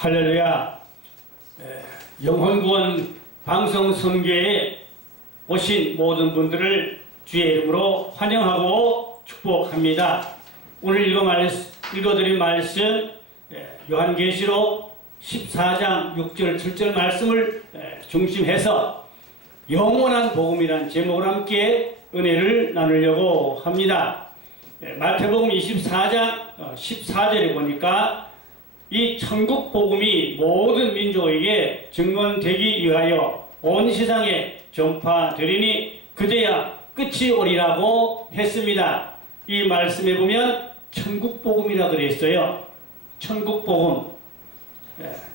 할렐루야. 영혼구원 방송 선교에 오신 모든 분들을 주의 이름으로 환영하고 축복합니다. 오늘 읽어드린 말씀 요한계시록 14장 6절 7절 말씀을 중심해서 영원한 복음이란 제목으로 함께 은혜를 나누려고 합니다. 마태복음 24장 14절에 보니까 이 천국 복음이 모든 민족에게 증언되기 위하여 온 세상에 전파되리니 그제야 끝이 오리라고 했습니다. 이 말씀에 보면 천국 복음이라 그랬어요. 천국 복음.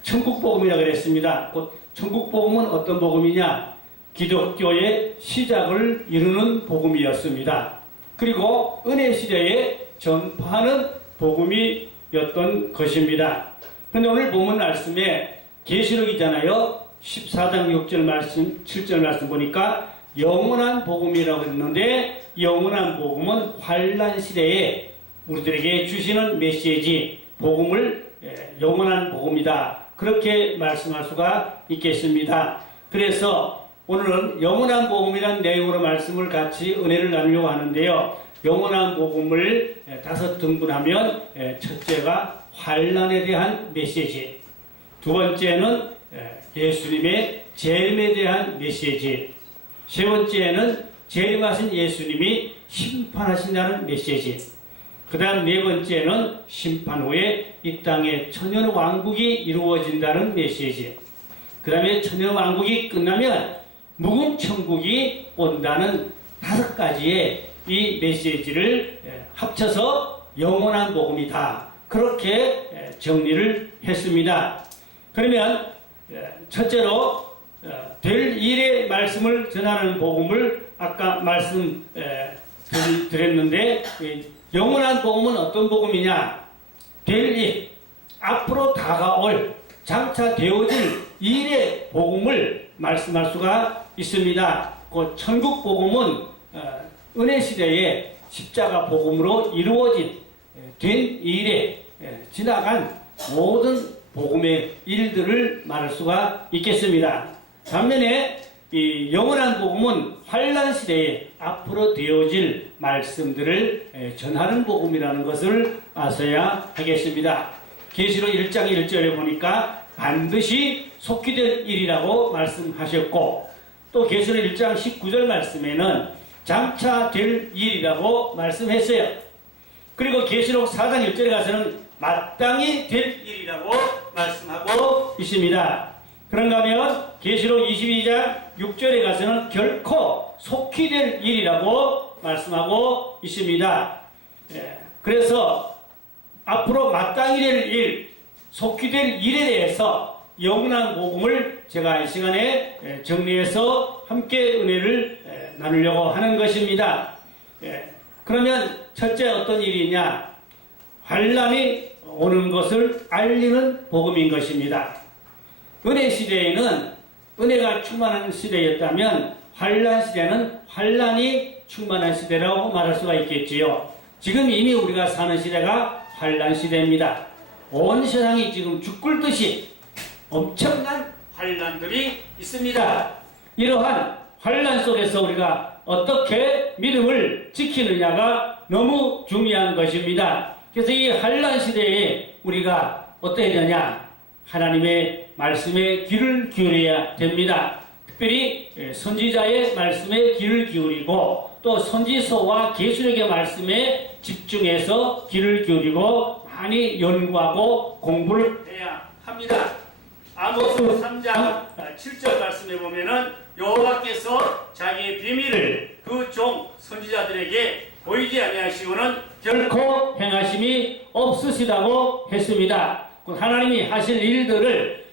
천국 복음이라 그랬습니다. 곧 천국 복음은 어떤 복음이냐? 기독교의 시작을 이루는 복음이었습니다. 그리고 은혜 시대에 전파하는 복음이었던 것입니다. 그런데 오늘 본문 말씀에 계시록이잖아요. 14장 6절 말씀, 7절 말씀 보니까 영원한 복음이라고 했는데 영원한 복음은 환난 시대에 우리들에게 주시는 메시지, 복음을 영원한 복음이다. 그렇게 말씀할 수가 있겠습니다. 그래서 오늘은 영원한 복음이라는 내용으로 말씀을 같이 은혜를 나누려고 하는데요. 영원한 복음을 5등분하면 첫째가 환난에 대한 메시지, 두 번째는 예수님의 재림에 대한 메시지, 세 번째는 재림하신 예수님이 심판하신다는 메시지, 그 다음 네 번째는 심판 후에 이 땅에 천년왕국이 이루어진다는 메시지, 그 다음에 천년왕국이 끝나면 묵은 천국이 온다는 5가지의 이 메시지를 합쳐서 영원한 복음이다. 그렇게 정리를 했습니다. 그러면 첫째로 될 일의 말씀을 전하는 복음을 아까 말씀드렸는데 영원한 복음은 어떤 복음이냐? 될 일, 앞으로 다가올 장차 되어질 일의 복음을 말씀할 수가 있습니다. 그 천국 복음은 은혜 시대에 십자가 복음으로 이루어진 된 일에 지나간 모든 복음의 일들을 말할 수가 있겠습니다. 반면에 이 영원한 복음은 환난 시대에 앞으로 되어질 말씀들을 전하는 복음이라는 것을 아셔야 하겠습니다. 계시록 1장 1절에 보니까 반드시 속히 될 일이라고 말씀하셨고, 또 계시록 1장 19절 말씀에는 장차 될 일이라고 말씀했어요. 그리고 계시록 4장 1절에 가서는 마땅히 될 일이라고 말씀하고 있습니다. 그런가 하면 계시록 22장 6절에 가서는 결코 속히 될 일이라고 말씀하고 있습니다. 그래서 앞으로 마땅히 될 일, 속히 될 일에 대해서 영원한 복음을 제가 이 시간에 정리해서 함께 은혜를 나누려고 하는 것입니다. 그러면 첫째 어떤 일이냐? 환난이 오는 것을 알리는 복음인 것입니다. 은혜 시대에는 은혜가 충만한 시대였다면 환난 시대는 환난이 충만한 시대라고 말할 수가 있겠지요. 지금 이미 우리가 사는 시대가 환난 시대입니다. 온 세상이 지금 죽굴듯이 엄청난 환난들이 있습니다. 이러한 환난 속에서 우리가 어떻게 믿음을 지키느냐가 너무 중요한 것입니다. 그래서 이 환난 시대에 우리가 어떻게 되냐? 하나님의 말씀에 귀를 기울여야 됩니다. 특별히 선지자의 말씀에 귀를 기울이고 또 선지서와 계시록의 말씀에 집중해서 귀를 기울이고 많이 연구하고 공부를 해야 합니다. 아모스 3장 7절 말씀에 보면은 여호와께서 자기의 비밀을 그 종 선지자들에게 보이지 아니하시고는 결코 행하심이 없으시다고 했습니다. 하나님이 하실 일들을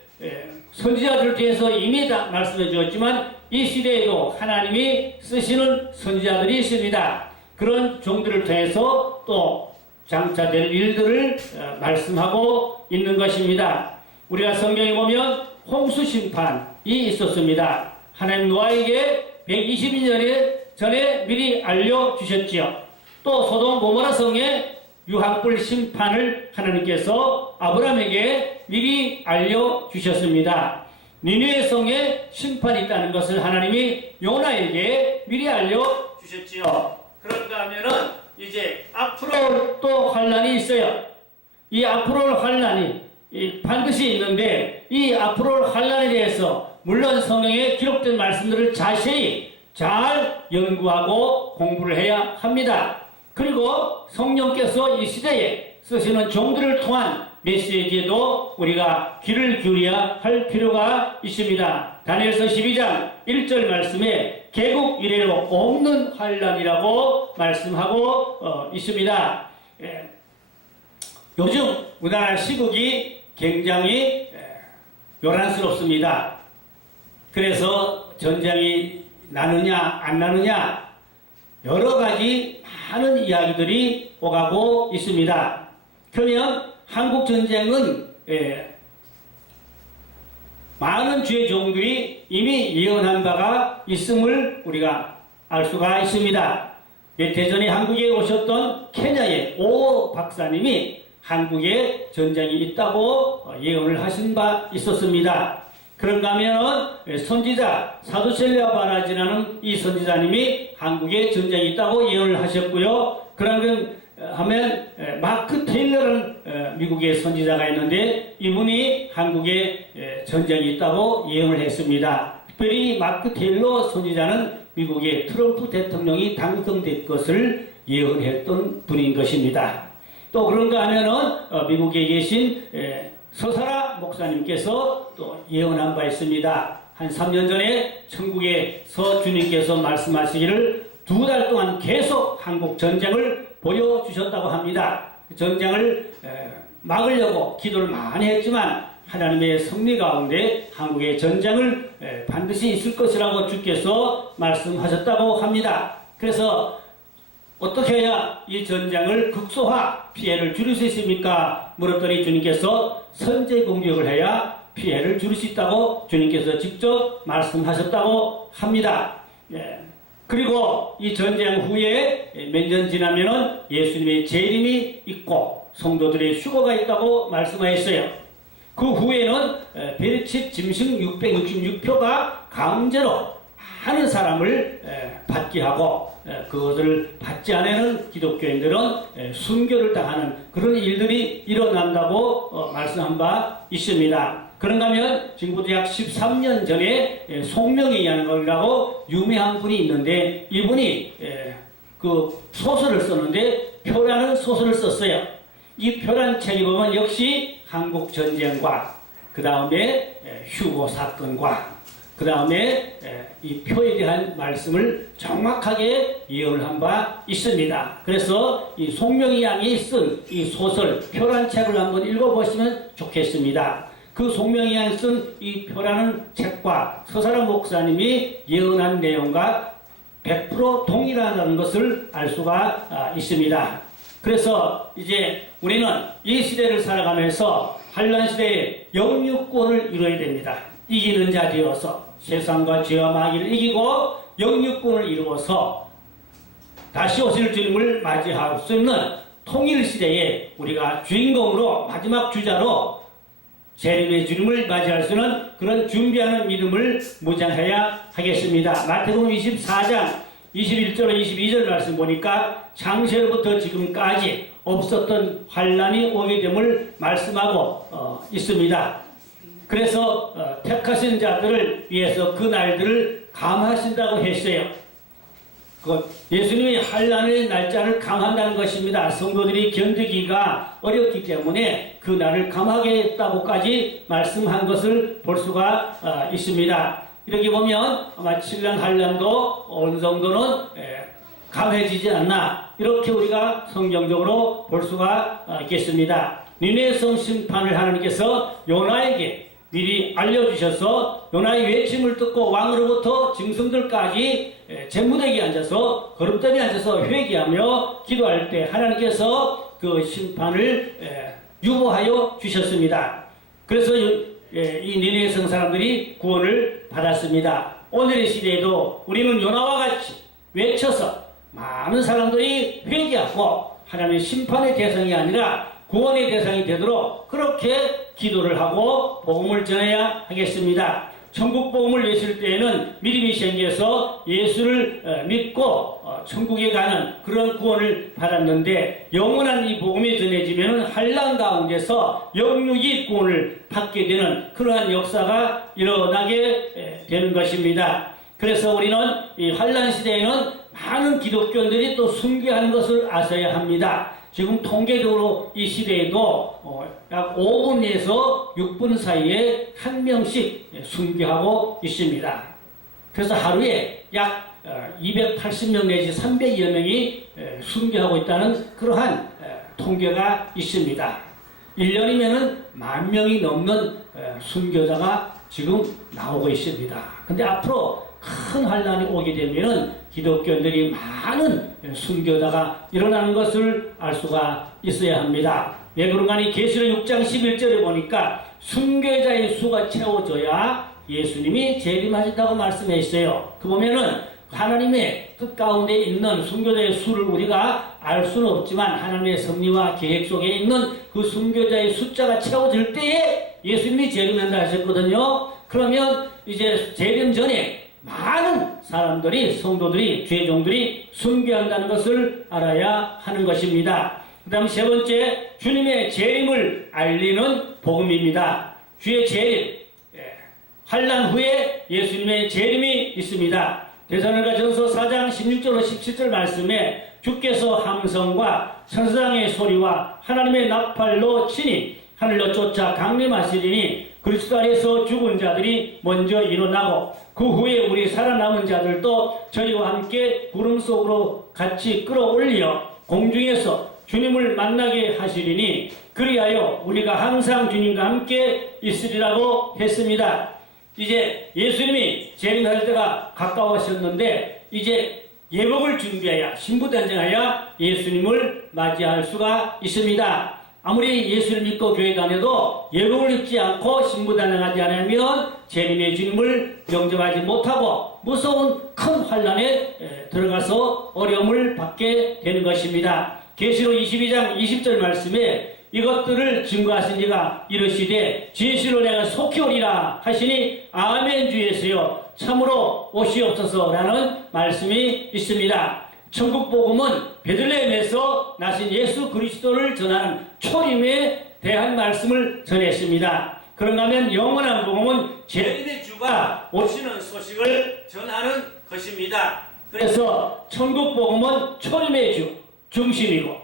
선지자들을 통해서 이미 다 말씀해 주었지만 이 시대에도 하나님이 쓰시는 선지자들이 있습니다. 그런 종들을 통해서 또 장차 될 일들을 말씀하고 있는 것입니다. 우리가 성경에 보면 홍수 심판이 있었습니다. 하나님 노아에게 120년 전에 미리 알려주셨지요. 또 소돔 고모라 성에 유황불 심판을 하나님께서 아브라함에게 미리 알려주셨습니다. 니느웨 성에 심판이 있다는 것을 하나님이 요나에게 미리 알려주셨지요. 그런가 하면은 이제 앞으로 또 환란이 있어요. 이 앞으로 올 환란이 반드시 있는데, 이 앞으로 올 환란에 대해서 물론 성경에 기록된 말씀들을 자세히 잘 연구하고 공부를 해야 합니다. 그리고 성령께서 이 시대에 쓰시는 종들을 통한 메시지에도 우리가 귀를 기울여야 할 필요가 있습니다. 다니엘서 12장 1절 말씀에 개국 이래로 없는 환란이라고 말씀하고 있습니다. 요즘 우리나라 시국이 굉장히 요란스럽습니다. 그래서 전쟁이 나느냐 안 나느냐 여러 가지 많은 이야기들이 오가고 있습니다. 그러면 한국 전쟁은 많은 주의 종들이 이미 예언한 바가 있음을 우리가 알 수가 있습니다. 몇 해 전에 한국에 오셨던 케냐의 오 박사님이 한국에 전쟁이 있다고 예언을 하신 바 있었습니다. 그런가 하면은 선지자 사두셀레와 바나지라는 이 선지자님이 한국에 전쟁이 있다고 예언을 하셨고요. 그러면 하면 마크 테일러라는 미국의 선지자가 있는데 이분이 한국에 전쟁이 있다고 예언을 했습니다. 특별히 마크 테일러 선지자는 미국의 트럼프 대통령이 당선될 것을 예언했던 분인 것입니다. 또 그런가 하면은 미국에 계신 서사라 목사님께서 또 예언한 바 있습니다. 한 3년 전에 천국에서 주님께서 말씀하시기를 2달 동안 계속 한국 전쟁을 보여주셨다고 합니다. 전쟁을 막으려고 기도를 많이 했지만 하나님의 섭리 가운데 한국의 전쟁을 반드시 있을 것이라고 주께서 말씀하셨다고 합니다. 그래서 어떻게 해야 이 전쟁을 극소화, 피해를 줄일 수 있습니까? 물었더니 주님께서 선제 공격을 해야 피해를 줄일 수 있다고 주님께서 직접 말씀하셨다고 합니다. 그리고 이 전쟁 후에 몇 년 지나면은 예수님의 재림이 있고 성도들의 휴거가 있다고 말씀하셨어요. 그 후에는 베르칩 짐승 666표가 강제로 많은 사람을 받게 하고 그것을 받지 않는 기독교인들은 순교를 당하는 그런 일들이 일어난다고 말씀한 바 있습니다. 그런가 하면 지금부터 약 13년 전에 송명이라는 거라고 유명한 분이 있는데 이분이 그 소설을 썼는데 표라는 소설을 썼어요. 이 표란 책에 보면 역시 한국 전쟁과 그 다음에 휴고 사건과 그 다음에 이 표에 대한 말씀을 정확하게 예언을 한 바 있습니다. 그래서 이 송명희 양이 쓴 이 소설 표란 책을 한번 읽어보시면 좋겠습니다. 그 송명희 양이 쓴 이 표라는 책과 서사라 목사님이 예언한 내용과 100% 동일하다는 것을 알 수가 있습니다. 그래서 이제 우리는 이 시대를 살아가면서 환란 시대에 영유권을 이뤄야 됩니다. 이기는 자 되어서 세상과 죄와 마귀를 이기고 영유권을 이루어서 다시 오실 주님을 맞이할 수 있는 통일 시대에 우리가 주인공으로 마지막 주자로 재림의 주님을 맞이할 수 있는 그런 준비하는 믿음을 무장해야 하겠습니다. 마태복음 24장 21절 22절 말씀 보니까 창세로부터 지금까지 없었던 환란이 오게 됨을 말씀하고 있습니다. 그래서 택하신 자들을 위해서 그 날들을 감하신다고 했어요. 예수님이 환란의 날짜를 감한다는 것입니다. 성도들이 견디기가 어렵기 때문에 그 날을 감하겠다고까지 말씀한 것을 볼 수가 있습니다. 이렇게 보면 아마 7년 환란도 어느 정도는 감해지지 않나 이렇게 우리가 성경적으로 볼 수가 있겠습니다. 니느웨 성 심판을 하나님께서 요나에게 미리 알려주셔서 요나의 외침을 듣고 왕으로부터 짐승들까지 제무대기에 앉아서 거름더미에 앉아서 회개하며 기도할 때 하나님께서 그 심판을 유보하여 주셨습니다. 그래서 이 니느웨 성 사람들이 구원을 받았습니다. 오늘의 시대에도 우리는 요나와 같이 외쳐서 많은 사람들이 회개하고 하나님의 심판의 대상이 아니라 구원의 대상이 되도록 그렇게 기도를 하고 복음을 전해야 하겠습니다. 천국 복음을 외칠 때에는 믿음이 생겨서 예수를 믿고 천국에 가는 그런 구원을 받았는데, 영원한 이 복음이 전해지면 환난 가운데서 영육이 구원을 받게 되는 그러한 역사가 일어나게 되는 것입니다. 그래서 우리는 이 환난 시대에는 많은 기독교인들이 또 순교하는 것을 아셔야 합니다. 지금 통계적으로 이 시대에도 약 5분에서 6분 사이에 한 명씩 순교하고 있습니다. 그래서 하루에 약 280명 내지 300여 명이 순교하고 있다는 그러한 통계가 있습니다. 1년이면은 10,000명이 넘는 순교자가 지금 나오고 있습니다. 근데 앞으로 큰 환란이 오게 되면은 기독교인들이 많은 순교자가 일어나는 것을 알 수가 있어야 합니다. 왜 그런가니 계시록 6장 11절에 보니까 순교자의 수가 채워져야 예수님이 재림하신다고 말씀해 있어요. 그 보면은 하나님의 뜻 가운데 있는 순교자의 수를 우리가 알 수는 없지만 하나님의 섭리와 계획 속에 있는 그 순교자의 숫자가 채워질 때에 예수님이 재림한다 하셨거든요. 그러면 이제 재림 전에 많은 사람들이, 성도들이, 죄종들이 순교한다는 것을 알아야 하는 것입니다. 그 다음 세 번째, 주님의 재림을 알리는 복음입니다. 주의 재림, 환난 후에 예수님의 재림이 있습니다. 데살로니가전서 4장 16절로 17절 말씀에 주께서 함성과 천사장의 소리와 하나님의 나팔로 친히 하늘로 쫓아 강림하시리니 그리스도 안에서 죽은 자들이 먼저 일어나고 그 후에 우리 살아남은 자들도 저희와 함께 구름 속으로 같이 끌어올려 공중에서 주님을 만나게 하시리니 그리하여 우리가 항상 주님과 함께 있으리라고 했습니다. 이제 예수님이 재림할 때가 가까워졌는데 이제 예복을 준비하여 신부단장하여 예수님을 맞이할 수가 있습니다. 아무리 예수를 믿고 교회 다녀도 예복을 입지 않고 신부단장하지 않으면 재림의 주님을 영접하지 못하고 무서운 큰 환난에 들어가서 어려움을 받게 되는 것입니다. 계시록 22장 20절 말씀에 이것들을 증거하신 이가 이르시되 진실로 내가 속히 오리라 하시니 아멘 주 예수여 참으로 오시옵소서라는 말씀이 있습니다. 천국 복음은 베들레헴에서 나신 예수 그리스도를 전하는 초림에 대한 말씀을 전했습니다. 그런가 하면 영원한 복음은 재림의 주가 오시는 소식을 전하는 것입니다. 그래서 천국 복음은 초림의 주 중심이고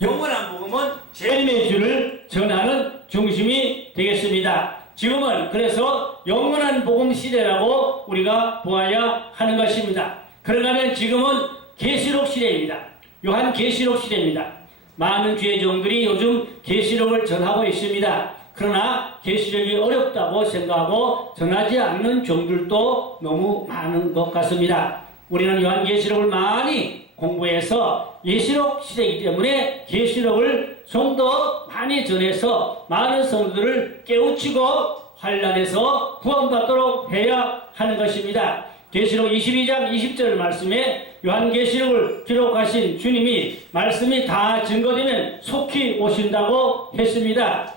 영원한 복음은 재림의 주를 전하는 중심이 되겠습니다. 지금은 그래서 영원한 복음 시대라고 우리가 보아야 하는 것입니다. 그런가 하면 지금은 계시록 시대입니다. 요한 계시록 시대입니다. 많은 주의 종들이 요즘 계시록을 전하고 있습니다. 그러나 계시록이 어렵다고 생각하고 전하지 않는 종들도 너무 많은 것 같습니다. 우리는 요한 계시록을 많이 공부해서 계시록 시대이기 때문에 계시록을 좀 더 많이 전해서 많은 성도들을 깨우치고 환난에서 구원받도록 해야 하는 것입니다. 계시록 22장 20절 말씀에 요한계시록을 기록하신 주님이 말씀이 다 증거되면 속히 오신다고 했습니다.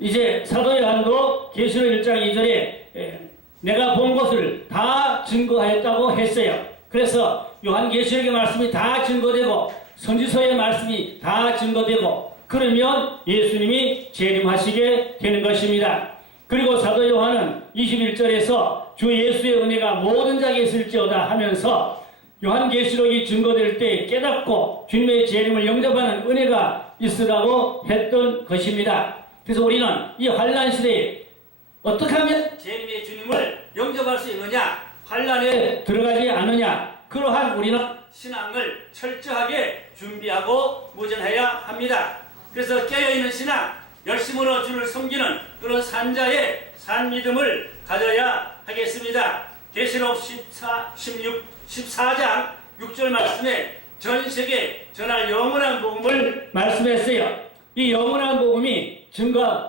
이제 사도 요한도 계시록 1장 2절에 내가 본 것을 다 증거하였다고 했어요. 그래서 요한계시록의 말씀이 다 증거되고 선지서의 말씀이 다 증거되고 그러면 예수님이 재림하시게 되는 것입니다. 그리고 사도 요한은 21절에서 주 예수의 은혜가 모든 자에게 있을지어다 하면서 요한계시록이 증거될 때 깨닫고 주님의 재림을 영접하는 은혜가 있으라고 했던 것입니다. 그래서 우리는 이 환난 시대에 어떻게 하면 재림의 주님을 영접할 수 있느냐, 환난에 들어가지 않느냐, 그러한 우리는 신앙을 철저하게 준비하고 무전해야 합니다. 그래서 깨어있는 신앙, 열심으로 주를 섬기는 그런 산자의 산믿음을 가져야 하겠습니다. 계시록 14장 6절 말씀에 전 세계 전할 영원한 복음을 말씀했어요. 이 영원한 복음이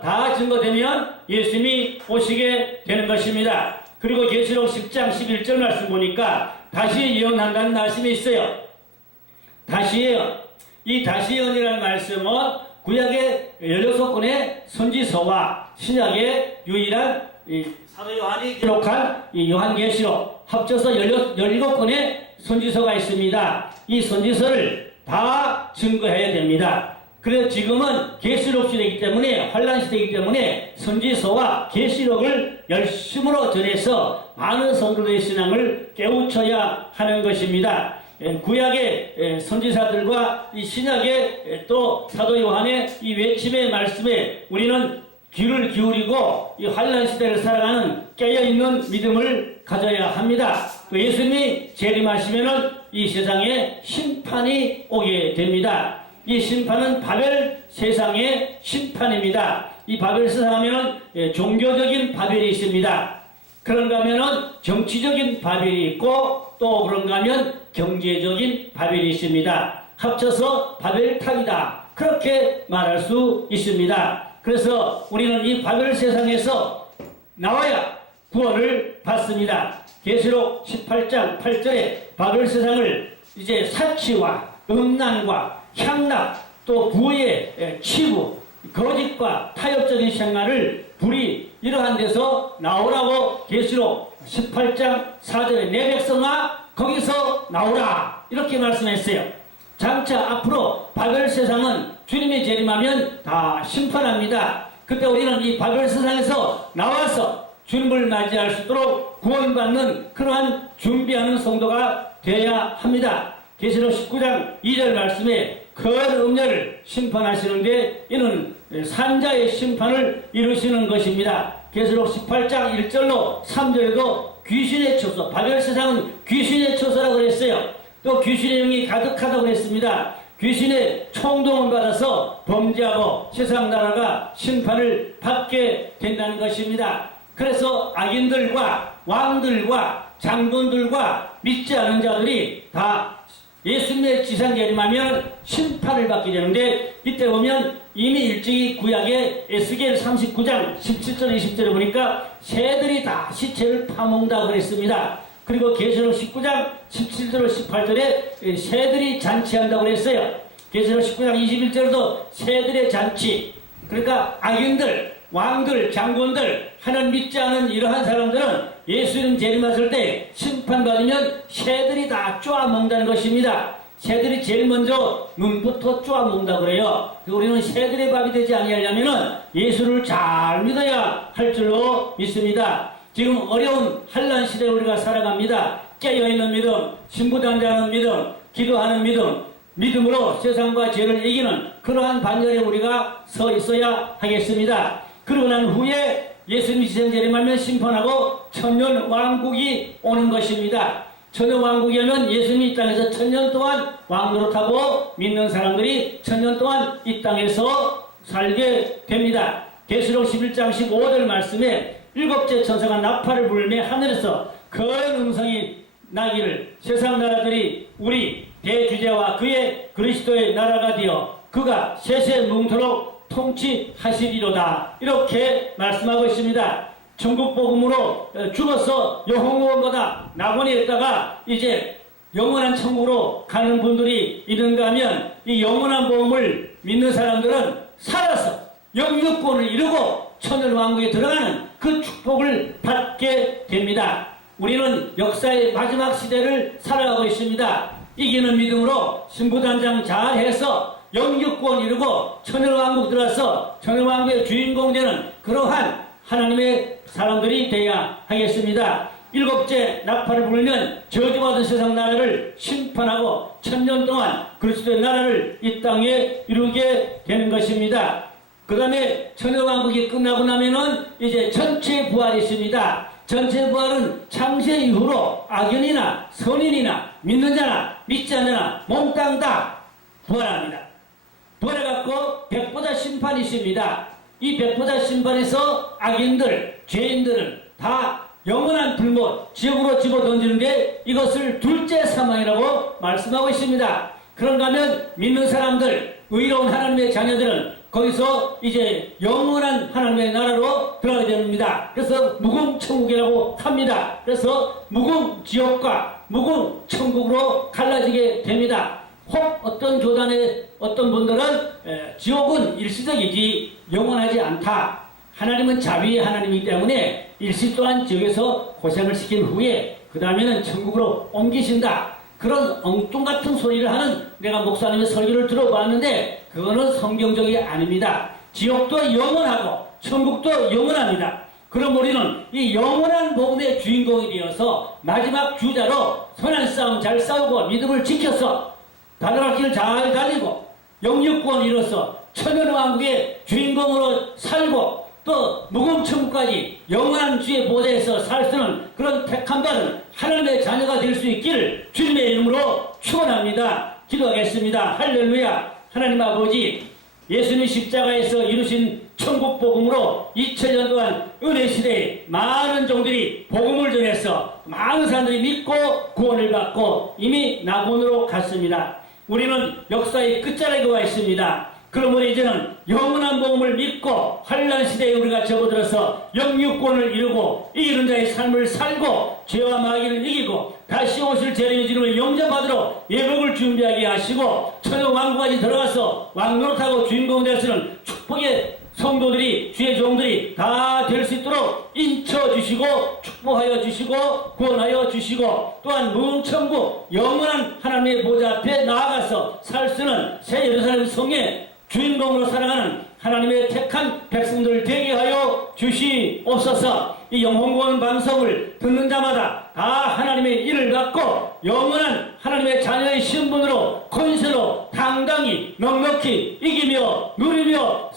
다 증거되면 예수님이 오시게 되는 것입니다. 그리고 계시록 10장 11절 말씀 보니까 다시 예언한다는 말씀이 있어요. 다시예요. 이 다시언이라는 말씀은 구약의 16권의 선지서와 신약의 유일한 사도 요한이 기록한 이 요한계시록 합쳐서 17권의 선지서가 있습니다. 이 선지서를 다 증거해야 됩니다. 그래서 지금은 계시록 시대이기 때문에, 환란 시대이기 때문에 선지서와 계시록을 열심으로 전해서 많은 성도들의 신앙을 깨우쳐야 하는 것입니다. 구약의 선지자들과 이 신약의 또 사도 요한의 이 외침의 말씀에 우리는 귀를 기울이고 이 환란 시대를 살아가는 깨어있는 믿음을 가져야 합니다. 또 예수님이 재림하시면은 이 세상에 심판이 오게 됩니다. 이 심판은 바벨 세상의 심판입니다. 이 바벨 세상하면은 종교적인 바벨이 있습니다. 그런가 하면은 정치적인 바벨이 있고 또 그런가 하면 경제적인 바벨이 있습니다. 합쳐서 바벨탑이다. 그렇게 말할 수 있습니다. 그래서 우리는 이 바벨 세상에서 나와야 구원을 받습니다. 계시록 18장 8절에 바벨 세상을 이제 사치와 음란과 향락 또 부의 치부 거짓과 타협적인 생활을 불이 이러한 데서 나오라고 계시록 18장 4절에 내 백성아 거기서 나오라 이렇게 말씀했어요. 장차 앞으로 바벨 세상은 주님이 재림하면 다 심판합니다. 그때 우리는 이 바벨 세상에서 나와서 주님을 맞이할 수 있도록 구원받는 그러한 준비하는 성도가 되어야 합니다. 계시록 19장 2절 말씀에 큰 음녀를 심판하시는데 이는 산자의 심판을 이루시는 것입니다. 계시록 18장 1절로 3절에도 귀신의 처소, 바벨 세상은 귀신의 처소라고 그랬어요. 또 귀신의 영이 가득하다고 그랬습니다. 귀신의 총동을 받아서 범죄하고 세상 나라가 심판을 받게 된다는 것입니다. 그래서 악인들과 왕들과 장군들과 믿지 않은 자들이 다 예수님의 지상 재림하면 심판을 받게 되는데 이때 보면 이미 일찍이 구약의 에스겔 39장 17절 20절에 보니까 새들이 다 시체를 파먹는다고 그랬습니다. 그리고 계시록 19장 17절 18절에 새들이 잔치한다고 그랬어요. 계시록 19장 21절에도 새들의 잔치. 그러니까 악인들, 왕들, 장군들, 하나님 믿지 않은 이러한 사람들은 예수님 재림하실 때 심판받으면 새들이 다 쪼아먹는다는 것입니다. 새들이 제일 먼저 눈부터 쪼아먹는다고 그래요. 우리는 새들의 밥이 되지 아니하려면 예수를 잘 믿어야 할 줄로 믿습니다. 지금 어려운 환난 시대에 우리가 살아갑니다. 깨어있는 믿음, 신부단장하는 믿음, 기도하는 믿음, 믿음으로 세상과 죄를 이기는 그러한 반열에 우리가 서 있어야 하겠습니다. 그러고 난 후에 예수님이 지상 재림하면 심판하고 천년 왕국이 오는 것입니다. 천년 왕국이 오면 예수님이 이 땅에서 천년 동안 왕노릇하고 믿는 사람들이 천년 동안 이 땅에서 살게 됩니다. 계시록 11장 15절 말씀에 일곱째 천사가 나팔을 불며 하늘에서 큰 음성이 나기를 세상 나라들이 우리 대주제와 그의 그리스도의 나라가 되어 그가 세세뭉토록 통치하시리로다 이렇게 말씀하고 있습니다. 천국 복음으로 죽어서 영원한 거다 낙원에 있다가 이제 영원한 천국으로 가는 분들이 있는가 하면 이 영원한 복음을 믿는 사람들은 살아서 영육권을 이루고 천년왕국에 들어가는 그 축복을 받게 됩니다. 우리는 역사의 마지막 시대를 살아가고 있습니다. 이기는 믿음으로 신부단장 잘해서 영육권 이루고 천년왕국 들어서 천년왕국의 주인공 되는 그러한 하나님의 사람들이 되어야 하겠습니다. 일곱째 나팔을 불면 저주받은 세상 나라를 심판하고 천년 동안 그리스도의 나라를 이 땅에 이루게 되는 것입니다. 그 다음에 천년왕국이 끝나고 나면은 이제 전체 부활이 있습니다. 전체 부활은 창세 이후로 악인이나 선인이나 믿는 자나 믿지 않는 자나 몽땅 다 부활합니다. 부활해갖고 백보자 심판이 있습니다. 이 백보자 심판에서 악인들, 죄인들은 다 영원한 불못, 지옥으로 집어던지는데 이것을 둘째 사망이라고 말씀하고 있습니다. 그런가 하면 믿는 사람들, 의로운 하나님의 자녀들은 거기서 이제 영원한 하나님의 나라로 들어가게 됩니다. 그래서 무궁천국이라고 합니다. 그래서 무궁지옥과 무궁천국으로 갈라지게 됩니다. 혹 어떤 교단의 어떤 분들은 지옥은 일시적이지 영원하지 않다. 하나님은 자비의 하나님이기 때문에 일시 동안 지옥에서 고생을 시킨 후에 그 다음에는 천국으로 옮기신다. 그런 엉뚱 같은 소리를 하는 내가 목사님의 설교를 들어봤는데 그거는 성경적이 아닙니다. 지옥도 영원하고 천국도 영원합니다. 그럼 우리는 이 영원한 복음의 주인공이 되어서 마지막 주자로 선한 싸움 잘 싸우고 믿음을 지켜서 다가갈 길을 잘 달리고 영육구원을 이뤄서 천연왕국의 주인공으로 살고 또 무금천국까지 영원한 주의 보좌에서 살 수 있는 그런 택함받은 하나님의 자녀가 될 수 있기를 주님의 이름으로 축원합니다. 기도하겠습니다. 할렐루야. 하나님 아버지, 예수님 십자가에서 이루신 천국 복음으로 2000년 동안 은혜 시대에 많은 종들이 복음을 전해서 많은 사람들이 믿고 구원을 받고 이미 낙원으로 갔습니다. 우리는 역사의 끝자락에 와 있습니다. 그러므로 이제는 영원한 복음을 믿고 환난 시대에 우리가 접어들어서 영육권을 이루고 이기는 자의 삶을 살고 죄와 마귀를 이기고 다시 오실 재림의 주님을 영접받으러 예복을 준비하게 하시고 천국 왕국까지 들어가서 왕노릇하고 주인공 될 수 있는 축복의 성도들이 주의 종들이 다 될 수 있도록 인쳐주시고 축복하여 주시고 구원하여 주시고 또한 무천국 영원한 하나님의 보좌 앞에 나아가서 살 수 있는 새 예루살렘 성에 주인공으로 살아가는 하나님의 택한 백성들을 되게 하여 주시옵소서. 이 영혼구원 방송을 듣는 자마다 다 하나님의 일을 갖고 영원한 하나님의 자녀의 신분으로 권세로 당당히 넉넉히 이기며 누리며